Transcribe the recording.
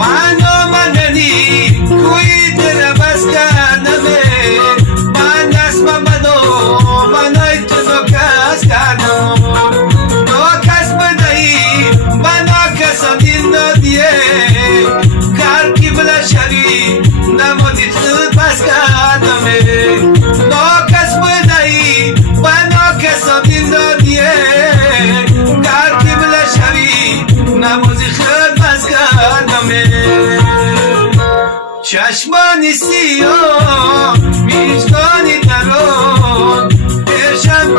منو مننی کوی دل بس کنمه من اسم منای تو دو کس کنم دو کس بدهی منو کسا دل ندیه کار کی بلا شری نمودی خود بس کنمه دو کس بدهی منو کسا دل ندیه کار کی بلا شری نمودی خود بس کنمه چشمانی سیاه میزبانی درون پیشم